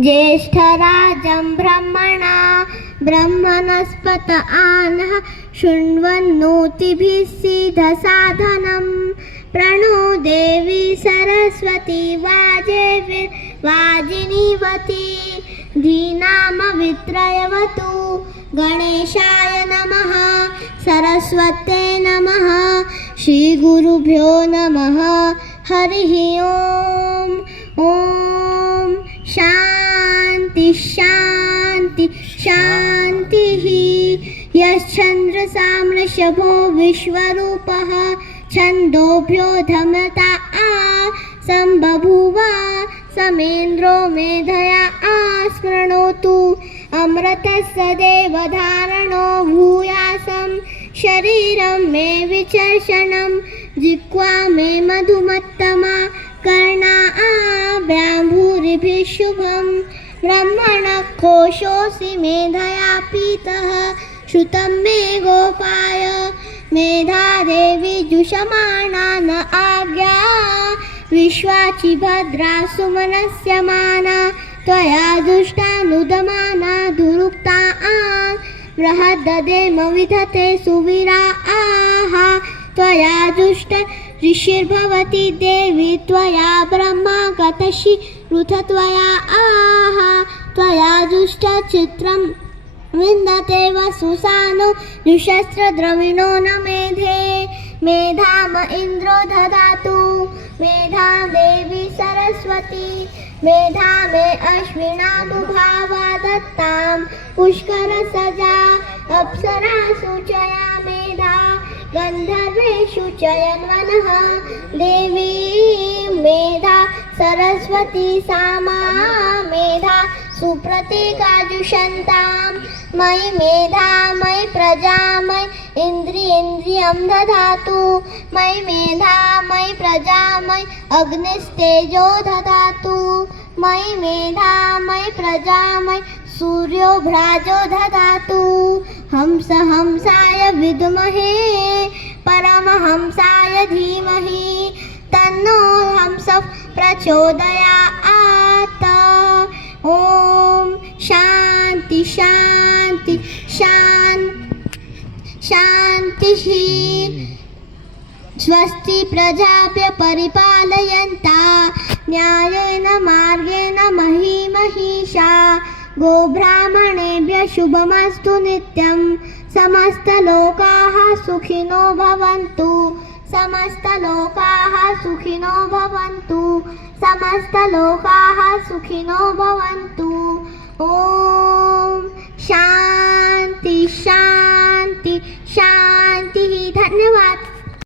ज्येष्ठराजं ब्रह्मणा ब्रह्मणस्पत आनः शृण्वन्नोतिभिः सिद्धसाधनं प्रणो देवी सरस्वती वाजिनीवती धीनामवित्रयवतु गणेशाय नमः सरस्वत्यै नमः श्रीगुरुभ्यो नमः हरिः ओम ओम शांति शांति शान्तिः यश्चन्द्रसामृषभो विश्वरूपः छन्दोभ्योऽधमता सम्बभूव समेन्द्रो मेधया स्मृणोतु अमृतस्य देवधारणो भूयासं शरीरं मे विचर्षणं जिह्वा मे मधुमत्तमा कर्णाभ्याम्भूरिभिः शुभं ब्रह्मणः कोशोऽसि मेधया पीतः श्रुतं मे गोपाय मेधा देवी जुषमाणा न आज्ञा विश्वाचि भद्रा सुमनस्यमाना त्वया दुष्टानुदमाना दुरुक्ता बृहद्ददेम विधते सुवीरा त्वया दुष्ट ऋषिर्भवति देवी त्वया ब्रह्मा गतषि रुथ त्वया त्वया दुष्टचित्रं विन्दते वसुसानो दुशस्त्रद्रविणो न मेधे मेधाम इन्द्रो ददातु मेधा देवी सरस्वती मेधा मे अश्विनामुभावा दत्तां पुष्करसजा अप्सरा सूचया मेधा गन्धर्वेषु चयन्वनः देवी मेधा सरस्वती सामा मेधा सुप्रतीकाजुषन्तां मयि मेधा मयि प्रजा मयि इन्द्रियं ददातु मयि मेधा मयि प्रजा मयि अग्निस्तेजो ददातु मयि मेधा मयि प्रजा मयि सूर्यो भ्राजो ददातु हंसाय विद्महे परमहंसाय धीमहि तन्नो हंसः प्रचोदयात् ओम शांति शांति शान्तिः स्वस्ति प्रजाभ्यः परिपालयन्ता न्यायेन मार्गेण महिषा गोब्राह्मणेभ्यः शुभमस्तु नित्यं समस्तलोकाः सुखिनो भवन्तु समस्तलोकाः सुखिनो भवन्तु समस्तलोकाः सुखिनो भवन्तु ओम शांति शांति शान्तिः धन्यवाद।